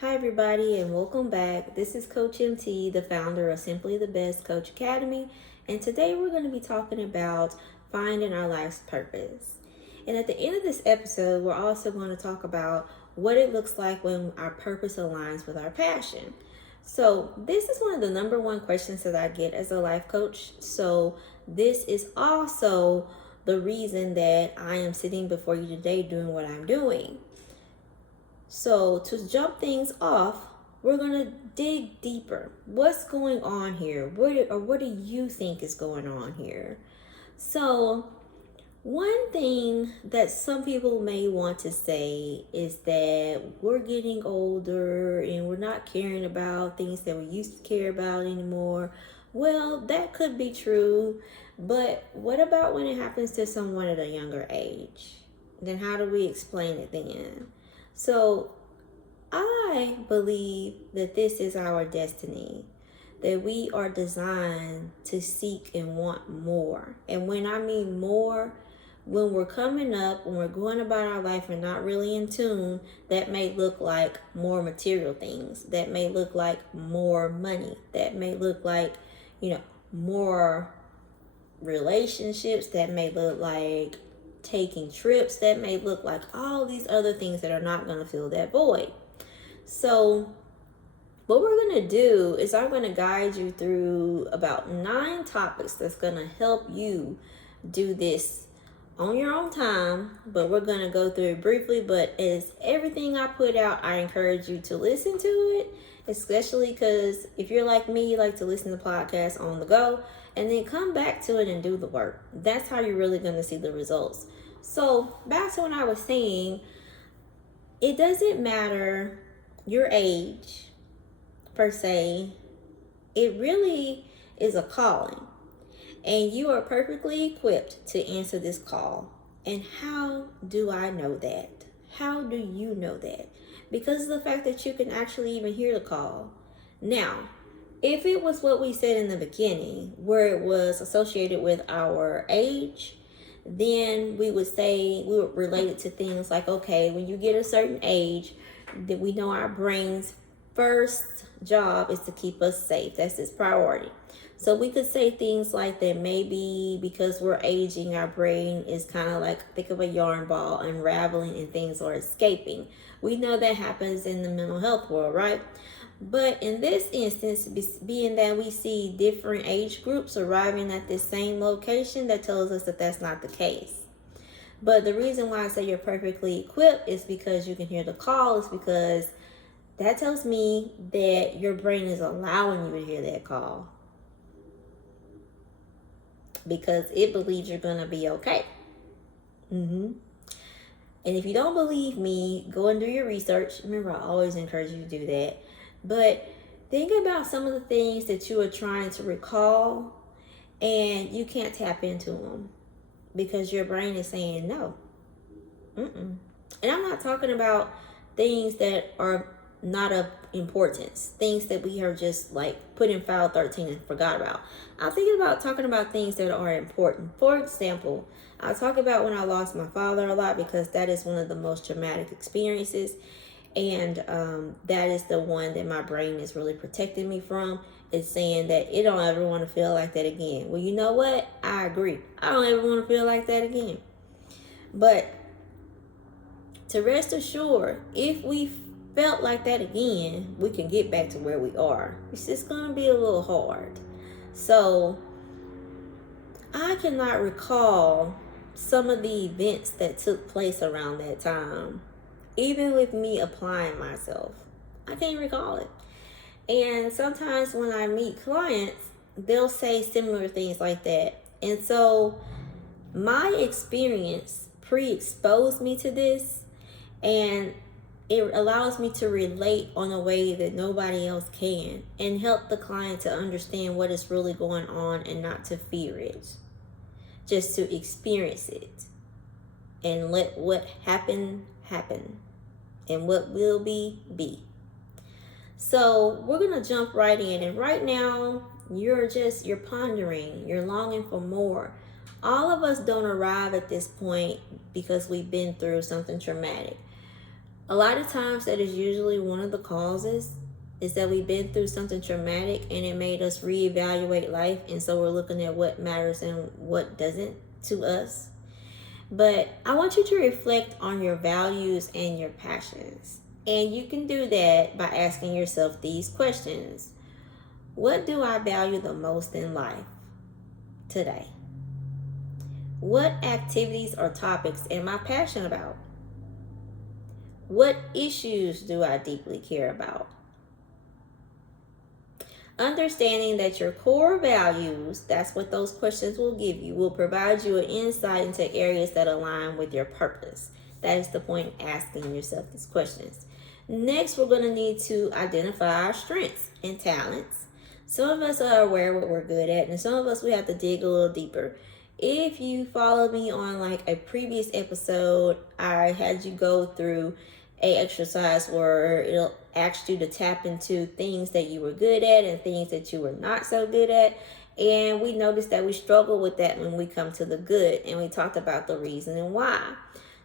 Hi, everybody, and welcome back. This is Coach MT, the founder of Simply the Best Coach Academy, and today we're going to be talking about finding our life's purpose. And at the end of this episode, we're also going to talk about what it looks like when our purpose aligns with our passion. So, this is one of the number one questions that I get as a life coach. So, this is also the reason that I am sitting before you today doing what I'm doing. So, to jump things off, we're going to dig deeper. What's going on here? What do you think is going on here? So, one thing that some people may want to say is that we're getting older and we're not caring about things that we used to care about anymore. Well, that could be true, but what about when it happens to someone at a younger age? Then how do we explain it then? So, I believe that this is our destiny, that we are designed to seek and want more. And when I mean more, when we're coming up, when we're going about our life and not really in tune, that may look like more material things. That may look like more money. That may look like, more relationships. That may look like taking trips. That may look like all these other things that are not going to fill that void. So, what we're going to do is I'm going to guide you through about 9 topics that's going to help you do this on your own time, but we're going to go through it briefly. But as everything I put out, I encourage you to listen to it, especially because if you're like me, you like to listen to podcasts on the go and then come back to it and do the work. That's how you're really going to see the results. So, back to what I was saying, it doesn't matter your age per se. It really is a calling, and you are perfectly equipped to answer this call. And how do I know that? How do you know that? Because of the fact that you can actually even hear the call. Now, if it was what we said in the beginning, where it was associated with our age, then we would say we would relate it to things like, okay, when you get a certain age, that we know our brain's first job is to keep us safe. That's its priority. So we could say things like that maybe because we're aging, our brain is kind of like, think of a yarn ball unraveling and things are escaping. We know that happens in the mental health world, right? But in this instance, being that we see different age groups arriving at this same location, that tells us that that's not the case. But the reason why I say you're perfectly equipped is because you can hear the call, is because that tells me that your brain is allowing you to hear that call because it believes you're going to be okay. And if you don't believe me, go and do your research. Remember, I always encourage you to do that. But think about some of the things that you are trying to recall and you can't tap into them because your brain is saying no. And I'm not talking about things that are not of importance, things that we are just like put in file 13 and forgot about. I'm thinking about talking about things that are important. For example, I talk about when I lost my father a lot because that is one of the most traumatic experiences. And that is the one that my brain is really protecting me from. It's saying that it don't ever want to feel like that again. Well, you know what? I agree. I don't ever want to feel like that again. But to rest assured, if we felt like that again, we can get back to where we are. It's just going to be a little hard. So I cannot recall some of the events that took place around that time. Even with me applying myself, I can't recall it. And sometimes when I meet clients, they'll say similar things like that. And so my experience pre-exposed me to this, and it allows me to relate on a way that nobody else can and help the client to understand what is really going on and not to fear it, just to experience it and let what happened happen and what will be. So we're going to jump right in. And right now, you're pondering, you're longing for more. All of us don't arrive at this point because we've been through something traumatic. A lot of times, that is usually one of the causes, is that we've been through something traumatic and it made us reevaluate life. And so we're looking at what matters and what doesn't to us. But I want you to reflect on your values and your passions. And you can do that by asking yourself these questions. What do I value the most in life today? What activities or topics am I passionate about? What issues do I deeply care about? Understanding that your core values, that's what those questions will give you, will provide you an insight into areas that align with your purpose. That is the point in asking yourself these questions. Next, we're going to need to identify our strengths and talents. Some of us are aware of what we're good at, and some of us we have to dig a little deeper. If you follow me on like a previous episode, I had you go through a exercise where it'll ask you to tap into things that you were good at and things that you were not so good at. And we noticed that we struggle with that when we come to the good, and we talked about the reason and why.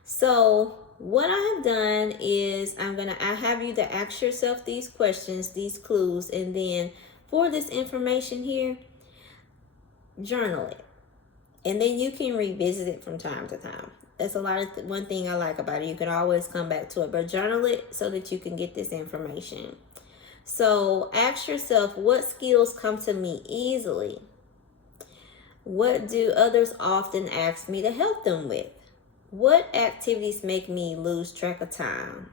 So what I have done is I have you to ask yourself these questions, these clues, and then for this information here, journal it. And then you can revisit it from time to time. That's one thing I like about it. You can always come back to it, but journal it so that you can get this information. So ask yourself, what skills come to me easily? What do others often ask me to help them with? What activities make me lose track of time?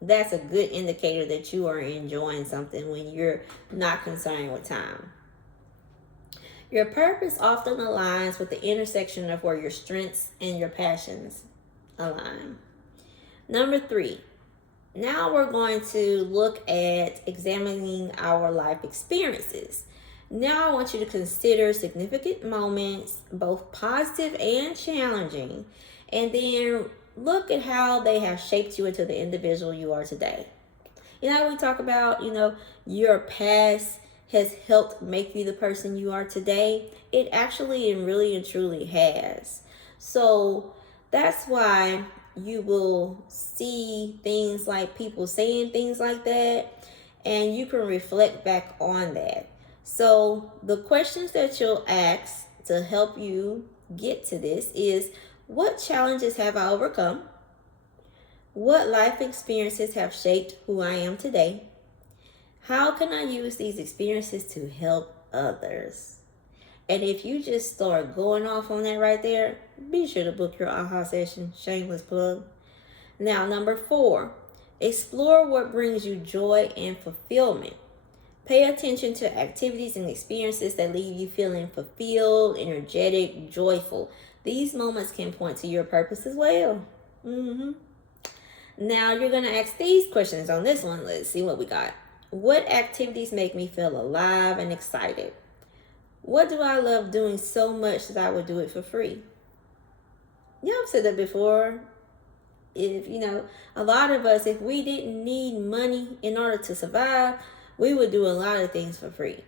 That's a good indicator that you are enjoying something when you're not concerned with time. Your purpose often aligns with the intersection of where your strengths and your passions align. Number 3, now we're going to look at examining our life experiences. Now I want you to consider significant moments, both positive and challenging, and then look at how they have shaped you into the individual you are today. We talk about, your past has helped make you the person you are today. It actually and really and truly has. So that's why you will see things like people saying things like that, and you can reflect back on that. So the questions that you'll ask to help you get to this is, what challenges have I overcome? What life experiences have shaped who I am today? How can I use these experiences to help others? And if you just start going off on that right there, be sure to book your AHA session. Shameless plug. Now, number 4, explore what brings you joy and fulfillment. Pay attention to activities and experiences that leave you feeling fulfilled, energetic, joyful. These moments can point to your purpose as well. Now, you're going to ask these questions on this one. Let's see what we got. What activities make me feel alive and excited? What do I love doing so much that I would do it for free? I've said that before. If, a lot of us, if we didn't need money in order to survive, we would do a lot of things for free.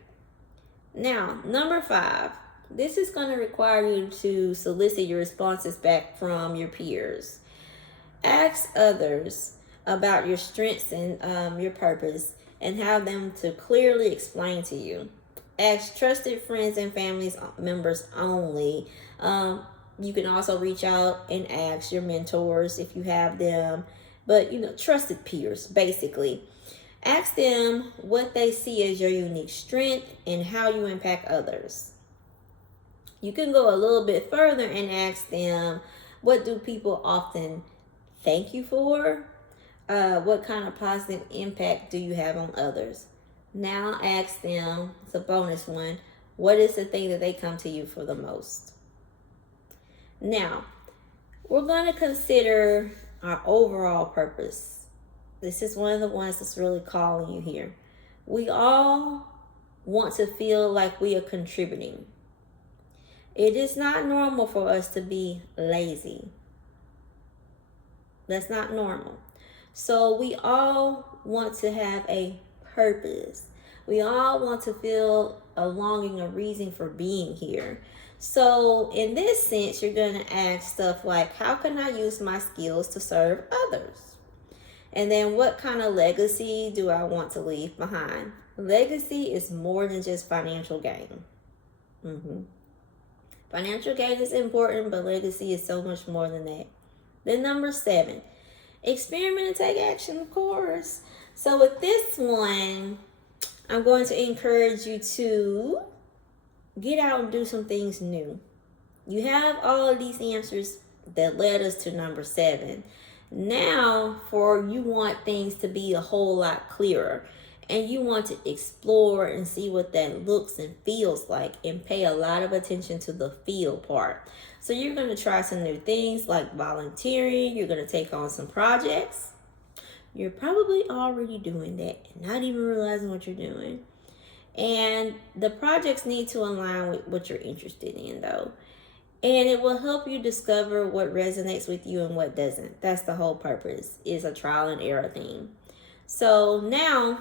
Now, number 5, this is going to require you to solicit your responses back from your peers. Ask others about your strengths and your purpose, and have them to clearly explain to you. Ask trusted friends and family members only. You can also reach out and ask your mentors if you have them, but trusted peers, basically. Ask them what they see as your unique strength and how you impact others. You can go a little bit further and ask them, what do people often thank you for? What kind of positive impact do you have on others? Now ask them, it's a bonus one, what is the thing that they come to you for the most? Now, we're going to consider our overall purpose. This is one of the ones that's really calling you here. We all want to feel like we are contributing. It is not normal for us to be lazy. That's not normal. So we all want to have a purpose. We all want to feel a longing, a reason for being here. So in this sense, you're going to ask stuff like, how can I use my skills to serve others? And then what kind of legacy do I want to leave behind? Legacy is more than just financial gain. Financial gain is important, but legacy is so much more than that. Then number 7, experiment and take action, of course. So with this one, I'm going to encourage you to get out and do some things new. You have all of these answers that led us to number 7. Now, you want things to be a whole lot clearer, and you want to explore and see what that looks and feels like, and pay a lot of attention to the feel part. So you're going to try some new things like volunteering. You're going to take on some projects. You're probably already doing that and not even realizing what you're doing. And the projects need to align with what you're interested in, though. And it will help you discover what resonates with you and what doesn't. That's the whole purpose, is a trial and error thing. So now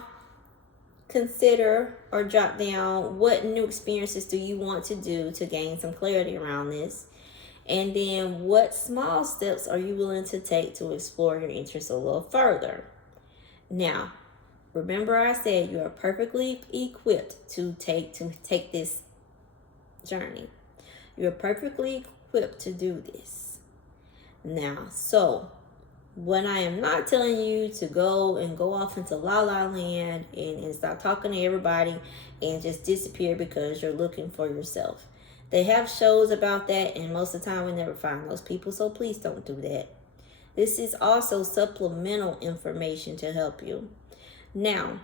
consider or jot down what new experiences do you want to do to gain some clarity around this. And then what small steps are you willing to take to explore your interests a little further? Now, remember I said you are perfectly equipped to take this journey. You're perfectly equipped to do this. Now, so when I am not telling you to go off into la la land and stop talking to everybody and just disappear because you're looking for yourself. They have shows about that, and most of the time we never find those people, so please don't do that. This is also supplemental information to help you. Now,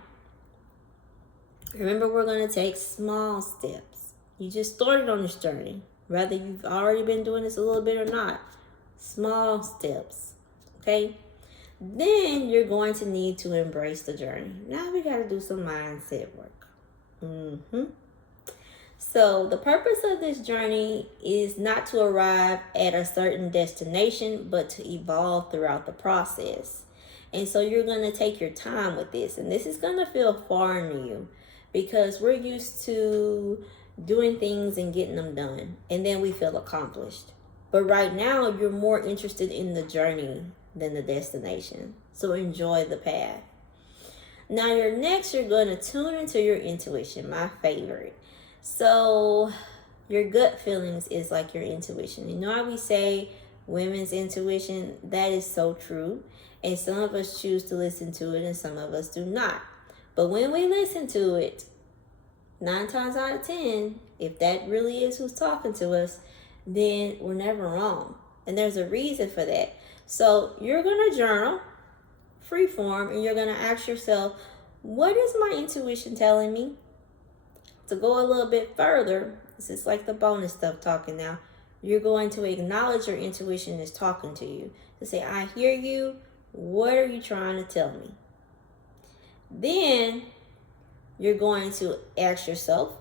remember, we're going to take small steps. You just started on this journey, whether you've already been doing this a little bit or not. Small steps, okay? Then you're going to need to embrace the journey. Now we got to do some mindset work. So the purpose of this journey is not to arrive at a certain destination, but to evolve throughout the process. And so you're going to take your time with this. And this is going to feel foreign to you because we're used to doing things and getting them done. And then we feel accomplished. But right now, you're more interested in the journey than the destination. So enjoy the path. Now, you're going to tune into your intuition, my favorite. So your gut feelings is like your intuition. You know how we say women's intuition? That is so true. And some of us choose to listen to it and some of us do not. But when we listen to it, 9 times out of 10, if that really is who's talking to us, then we're never wrong. And there's a reason for that. So you're going to journal, free form, and you're going to ask yourself, what is my intuition telling me? To go a little bit further, this is like the bonus stuff talking now. You're going to acknowledge your intuition is talking to you. To say, I hear you. What are you trying to tell me? Then you're going to ask yourself,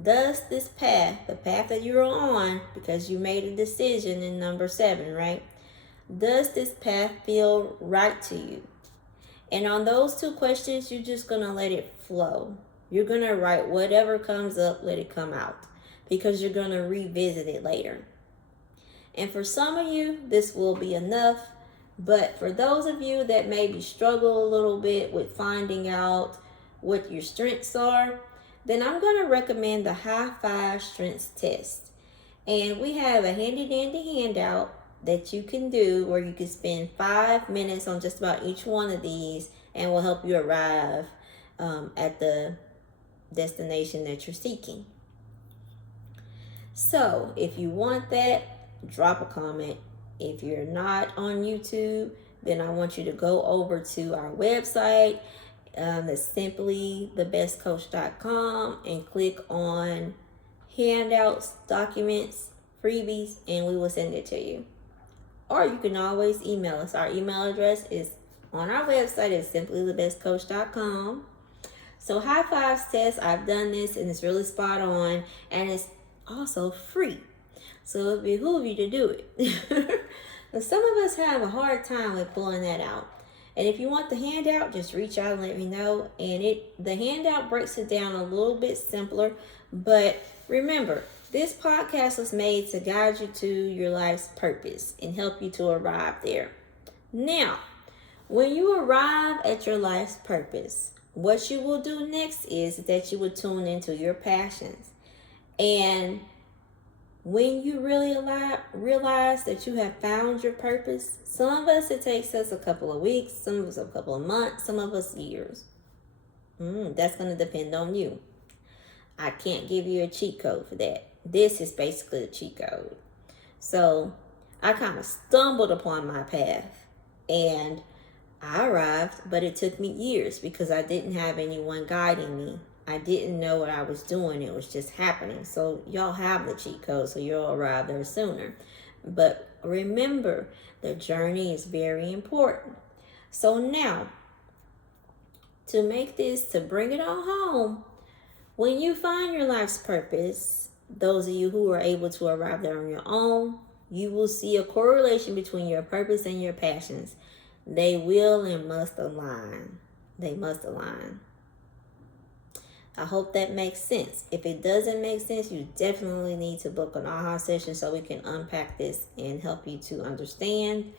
does this path, the path that you're on, because you made a decision in number 7, right? Does this path feel right to you? And on those 2 questions, you're just going to let it flow. You're going to write whatever comes up, let it come out, because you're going to revisit it later. And for some of you, this will be enough. But for those of you that maybe struggle a little bit with finding out what your strengths are, then I'm going to recommend the High 5 Strengths Test. And we have a handy dandy handout that you can do where you can spend 5 minutes on just about each one of these, and will help you arrive at the destination that you're seeking. So if you want that, drop a comment. If you're not on YouTube, then I want you to go over to our website, that's simplythebestcoach.com, and click on handouts, documents, freebies, and we will send it to you. Or you can always email us. Our email address is on our website at simplythebestcoach.com. So High 5 test, I've done this and it's really spot on, and it's also free. So it behooves you to do it. But some of us have a hard time with pulling that out. And if you want the handout, just reach out and let me know. And the handout breaks it down a little bit simpler. But remember, this podcast was made to guide you to your life's purpose and help you to arrive there. Now, When you arrive at your life's purpose, what you will do next is that you will tune into your passions. And when you really realize that you have found your purpose, some of us it takes us a couple of weeks, some of us a couple of months, some of us years. That's going to depend on you. I can't give you a cheat code for that. This is basically a cheat code. So I kind of stumbled upon my path and I arrived, but it took me years because I didn't have anyone guiding me. I didn't know what I was doing. It was just happening. So y'all have the cheat code, so you'll arrive there sooner. But remember, the journey is very important. So now, to bring it on home, when you find your life's purpose, those of you who are able to arrive there on your own, you will see a correlation between your purpose and your passions. They will and must align. They must align. I hope that makes sense. If it doesn't make sense, you definitely need to book an AHA session so we can unpack this and help you to understand.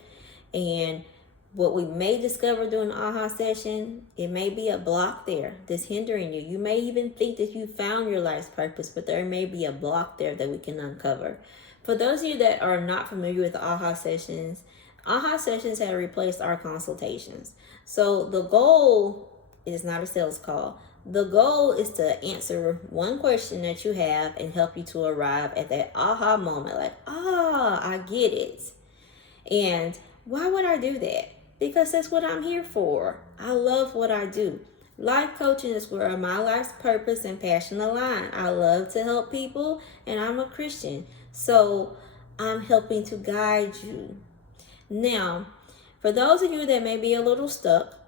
And what we may discover during the AHA session, it may be a block there that's hindering you. You may even think that you found your life's purpose, but there may be a block there that we can uncover. For those of you that are not familiar with AHA sessions have replaced our consultations. So the goal is not a sales call. The goal is to answer one question that you have and help you to arrive at that aha moment. Like, I get it. And why would I do that? Because that's what I'm here for. I love what I do. Life coaching is where my life's purpose and passion align. I love to help people, and I'm a Christian. So I'm helping to guide you. Now, for those of you that may be a little stuck,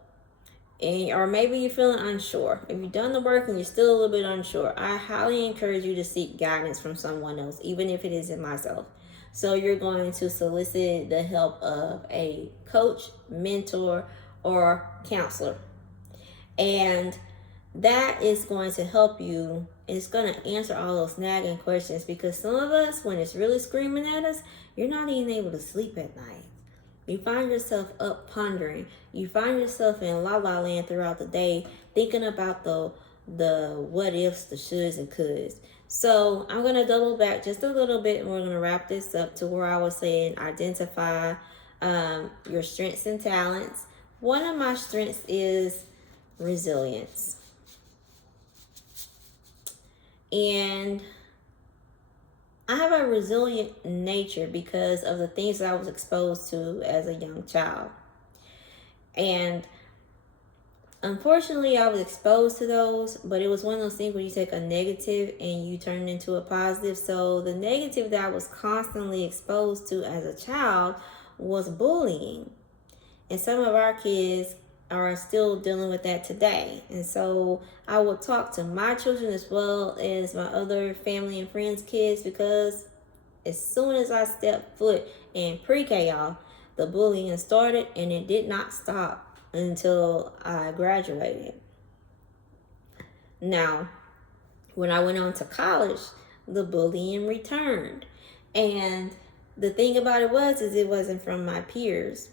or maybe you're feeling unsure, if you've done the work and you're still a little bit unsure, I highly encourage you to seek guidance from someone else, even if it isn't myself. So you're going to solicit the help of a coach, mentor, or counselor. And that is going to help you. It's going to answer all those nagging questions, because some of us, when it's really screaming at us, you're not even able to sleep at night. You find yourself up pondering. You find yourself in la la land throughout the day, thinking about the what ifs, the shoulds and coulds. So I'm going to double back just a little bit, and we're going to wrap this up to where I was saying identify your strengths and talents. One of my strengths is resilience. And I have a resilient nature because of the things that I was exposed to as a young child. And unfortunately, I was exposed to those, but it was one of those things where you take a negative and you turn it into a positive. So the negative that I was constantly exposed to as a child was bullying. And some of our kids are still dealing with that today. And so I would talk to my children as well as my other family and friends' kids, because as soon as I stepped foot in pre-K, y'all, the bullying started, and it did not stop until I graduated. Now, when I went on to college, the bullying returned. And the thing about it wasn't from my peers.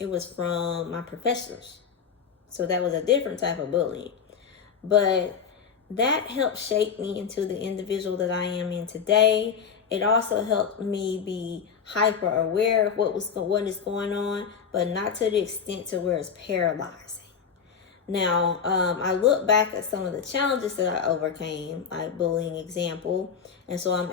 It was from my professors. So that was a different type of bullying. But that helped shape me into the individual that I am in today. It also helped me be hyper aware of what is going on, but not to the extent to where it's paralyzing. Now, I look back at some of the challenges that I overcame, like bullying example, and so I'm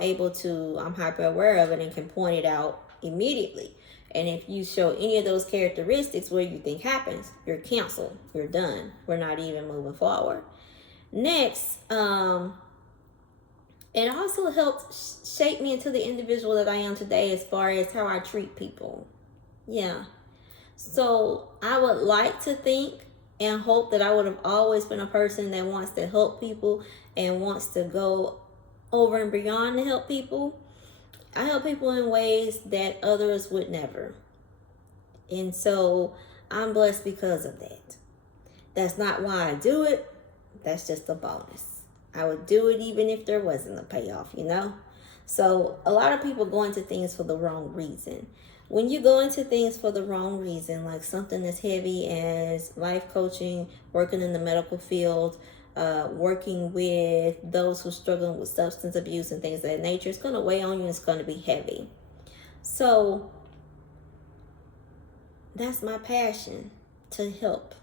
hyper aware of it and can point it out immediately. And if you show any of those characteristics, what do you think happens? You're canceled. You're done. We're not even moving forward. Next, it also helped shape me into the individual that I am today as far as how I treat people. Yeah. So I would like to think and hope that I would have always been a person that wants to help people and wants to go over and beyond to help people. I help people in ways that others would never. And so I'm blessed because of that. That's not why I do it. That's just a bonus. I would do it even if there wasn't a payoff, you know? So a lot of people go into things for the wrong reason. When you go into things for the wrong reason, like something as heavy as life coaching, working in the medical field, working with those who struggle with substance abuse and things of that nature, it's going to weigh on you. It's going to be heavy. So that's my passion, to help.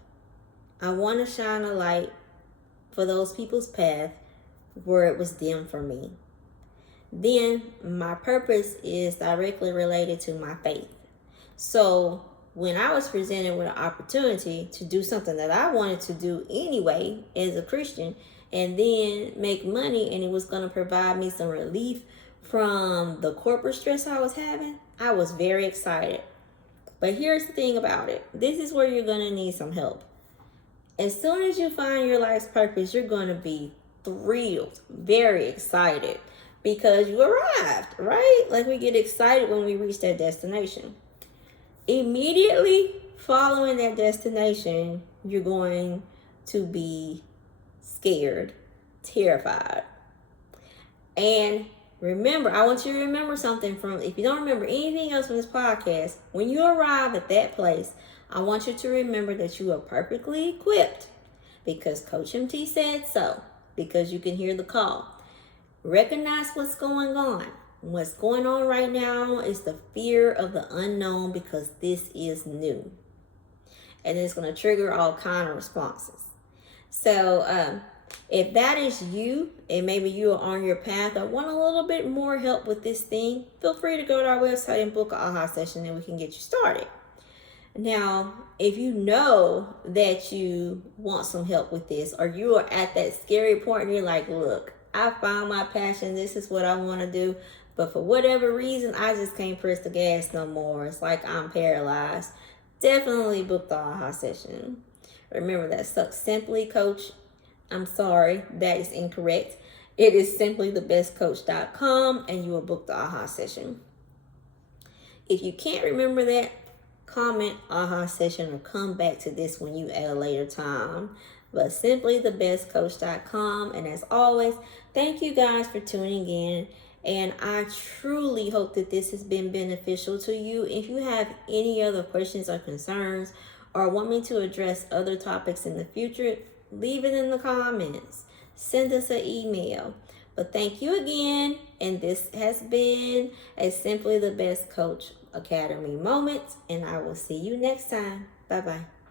I want to shine a light for those people's path where it was dim for me. Then my purpose is directly related to my faith. So when I was presented with an opportunity to do something that I wanted to do anyway as a Christian, and then make money, and it was going to provide me some relief from the corporate stress I was having, I was very excited. But here's the thing about it. This is where you're going to need some help. As soon as you find your life's purpose, you're going to be thrilled, very excited, because you arrived, right? Like we get excited when we reach that destination. Immediately following that destination, you're going to be scared, terrified. And remember, I want you to remember something from, if you don't remember anything else from this podcast, when you arrive at that place, I want you to remember that you are perfectly equipped, because Coach MT said so, because you can hear the call. Recognize what's going on. What's going on right now is the fear of the unknown, because this is new. And it's going to trigger all kind of responses. So if that is you, and maybe you are on your path or want a little bit more help with this thing, feel free to go to our website and book an AHA session, and we can get you started. Now, if you know that you want some help with this, or you are at that scary point and you're like, look, I found my passion, this is what I want to do, but for whatever reason, I just can't press the gas no more. It's like I'm paralyzed. Definitely book the AHA session. Remember, that sucks. Simply Coach. I'm sorry, that is incorrect. It is simplythebestcoach.com, and you will book the AHA session. If you can't remember that, comment AHA session or come back to this when you at a later time. But simplythebestcoach.com. And as always, thank you guys for tuning in. And I truly hope that this has been beneficial to you. If you have any other questions or concerns, or want me to address other topics in the future, leave it in the comments. Send us an email. But thank you again. And this has been a Simply the Best Coach Academy moment. And I will see you next time. Bye-bye.